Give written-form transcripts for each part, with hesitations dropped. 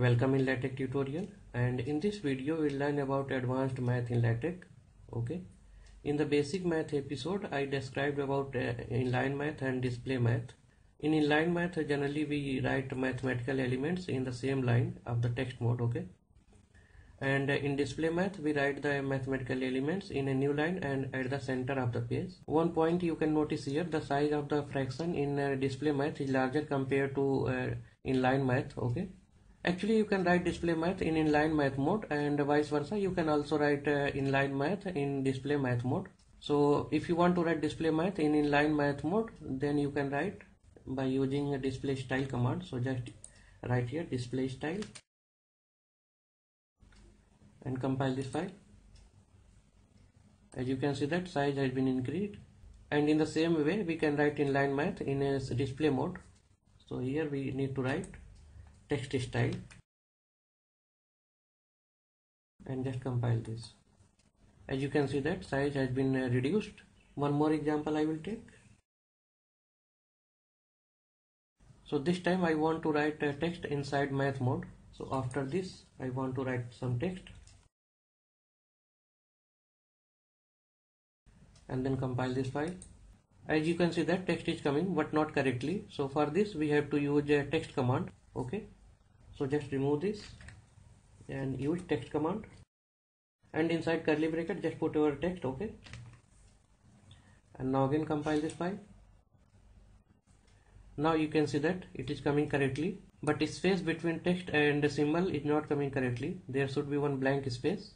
Welcome in LaTeX tutorial, and in this video we'll learn about advanced math in LaTeX. Okay, in the basic math episode I described about inline math and display math. In inline math generally we write mathematical elements in the same line of the text mode. Okay, and in display math we write the mathematical elements in a new line and at the center of the page. One point you can notice here, the size of the fraction in display math is larger compared to inline math. Okay, actually you can write display math in inline math mode, and vice versa you can also write inline math in display math mode. So if you want to write display math in inline math mode, then you can write by using a display style command. So just write here display style and compile this file. As you can see that size has been increased, and in the same way we can write inline math in a display mode. So here we need to write text style and just compile this. As you can see that size has been reduced. One more example I will take. So this time I want to write text inside math mode. So after this I want to write some text and then compile this file. As you can see that text is coming but not correctly. So for this we have to use a text command. Okay, so just remove this and use text command, and inside curly bracket just put our text. Okay, and now again compile this file. Now you can see that it is coming correctly, but space between text and symbol is not coming correctly. There should be one blank space.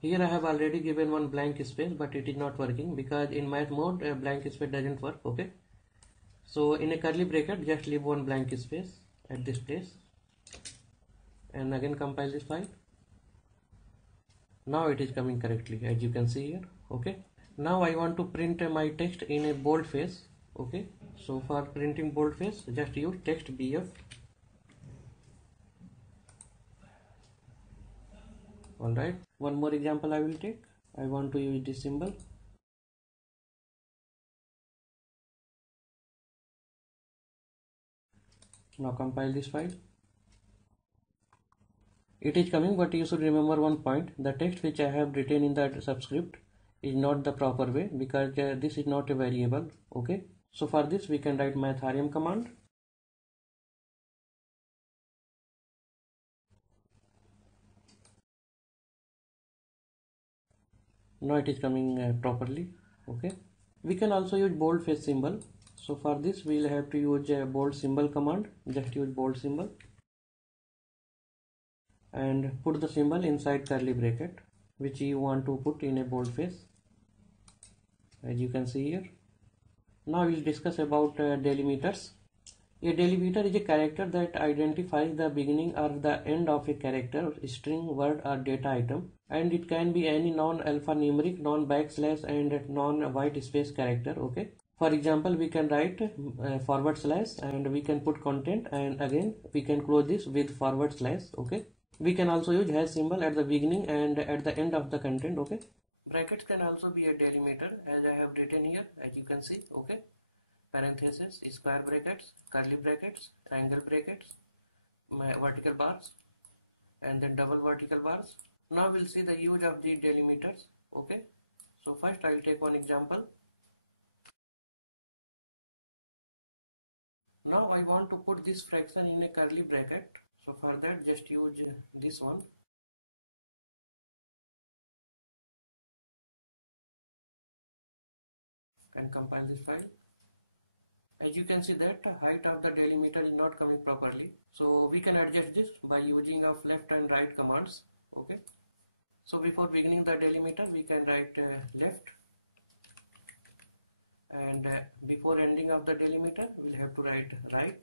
Here I have already given one blank space, but it is not working because in math mode a blank space doesn't work. Okay, so in a curly bracket just leave one blank space at this place and again compile this file. Now it is coming correctly, as you can see here. Okay, now I want to print my text in a boldface. Okay, so for printing boldface just use text BF. Alright, one more example I will take. I want to use this symbol. Now compile this file. It is coming, but you should remember one point. The text which I have written in the subscript is not the proper way because this is not a variable. Okay, so for this we can write mathrm command. Now it is coming properly. Okay, we can also use boldface symbol. So for this we will have to use a bold symbol command. Just use bold symbol and put the symbol inside curly bracket which you want to put in a boldface, as you can see here. Now we will discuss about delimiters. A delimiter is a character that identifies the beginning or the end of a character, string, word or data item, and it can be any non-alphanumeric, non-backslash and non-white space character. Okay, for example we can write forward slash and we can put content, and again we can close this with forward slash. Okay, we can also use hash symbol at the beginning and at the end of the content. Okay, brackets can also be a delimiter, as I have written here, as you can see. Okay, parentheses, square brackets, curly brackets, triangle brackets, vertical bars, and then double vertical bars. Now we'll see the use of these delimiters. Okay, so first I'll take one example. Now I want to put this fraction in a curly bracket. So for that just use this one. And compile this file. As you can see that height of the delimiter is not coming properly. So we can adjust this by using of left and right commands. Okay. So before beginning the delimiter we can write left, and before ending of the delimiter we'll have to write right,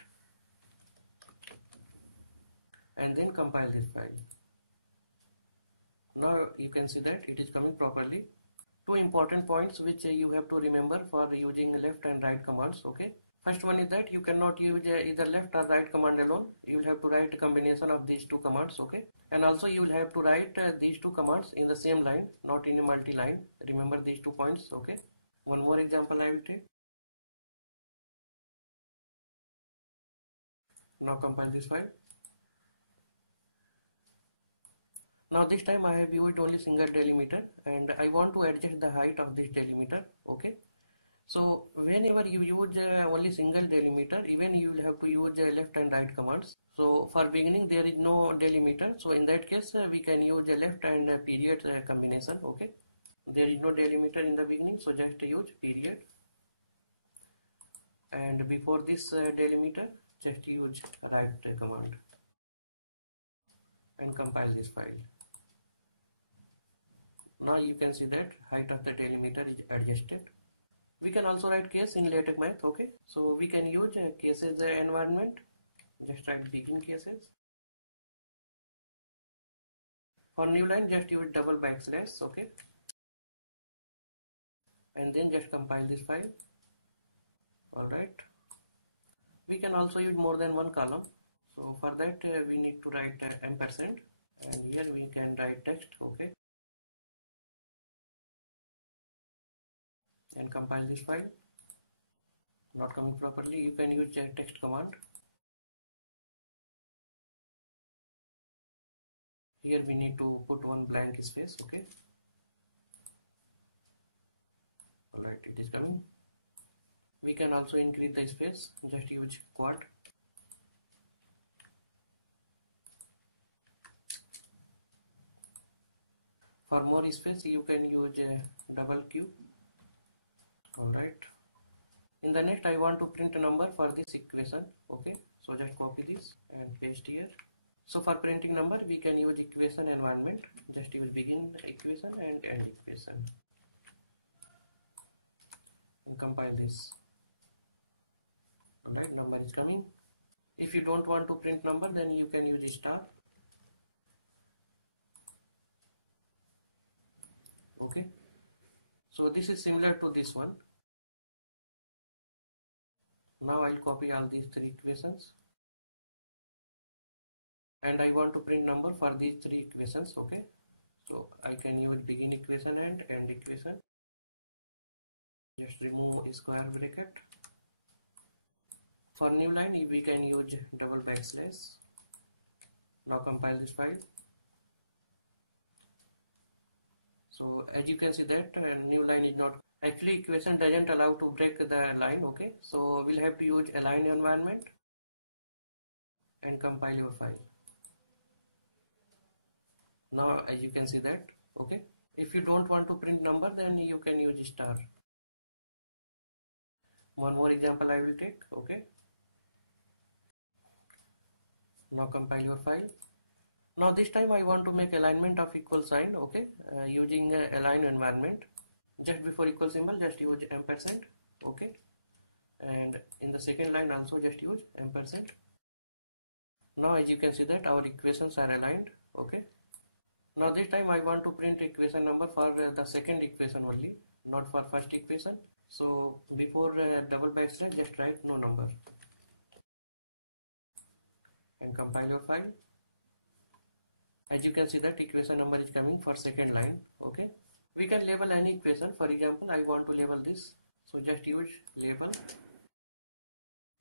and then compile this file. Now you can see that it is coming properly. Two important points which you have to remember for using left and right commands. Okay, first one is that you cannot use either left or right command alone. You will have to write a combination of these two commands. Okay, and also you will have to write these two commands in the same line, not in a multi-line. Remember these 2 points. Okay, one more example I will take. Now compile this file. Now this time I have used only single delimiter and I want to adjust the height of this delimiter. Okay. So whenever you use only single delimiter, even you will have to use left and right commands. So for beginning there is no delimiter. So in that case we can use left and period combination. Okay. There is no delimiter in the beginning, so just use period. And before this delimiter, just use right command and compile this file. Now you can see that height of the delimiter is adjusted. We can also write case in LaTeX math. Okay, so we can use cases environment. Just write begin cases. For new line, just use double backslash. Okay, and then just compile this file. All right. We can also use more than one column. So for that we need to write ampersand, and here we can write text. Okay, and compile this file. Not coming properly, you can use text command. Here we need to put one blank space. Okay, alright, it is coming. We can also increase the space, just use quad. For more space you can use double Q. Alright. In the next I want to print a number for this equation. Okay, so just copy this and paste here. So for printing number we can use equation environment. Just use begin equation and end equation. And compile this. Alright, number is coming. If you don't want to print number, then you can use star. Okay, so this is similar to this one. Now I'll copy all these three equations and I want to print number for these three equations. Okay, so I can use begin equation and end equation. Just remove square bracket. For new line we can use double backslash. Now compile this file. So as you can see that new line is not, actually equation doesn't allow to break the line. Okay, so we'll have to use align environment and compile your file. Now as you can see that. Okay, if you don't want to print number, then you can use star. One more example I will take. Okay, now compile your file. Now this time I want to make alignment of equal sign. Okay, using align environment. Just before equal symbol just use ampersand. Okay, and in the second line also just use ampersand. Now as you can see that our equations are aligned. Okay, now this time I want to print equation number for the second equation only, not for first equation. So before double backslash just write no number and compile your file. As you can see that equation number is coming for second line. Okay, we can label any equation. For example, I want to label this, so just use label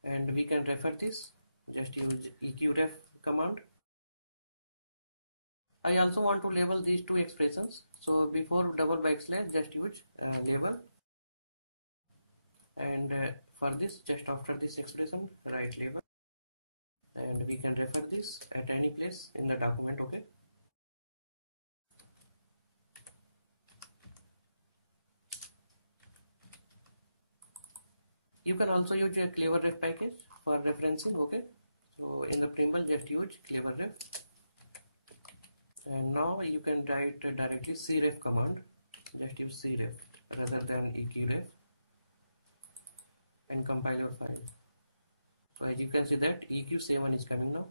and we can refer this. Just use eqref command. I also want to label these two expressions, so before double backslash just use label, and for this just after this expression write label, and we can refer this at any place in the document. Okay, you can also use a cleverref package for referencing. Okay, so in the preamble just use cleverref, and now you can write directly cref command. Just use cref rather than eqref and compile your file. So as you can see that eq7 is coming now.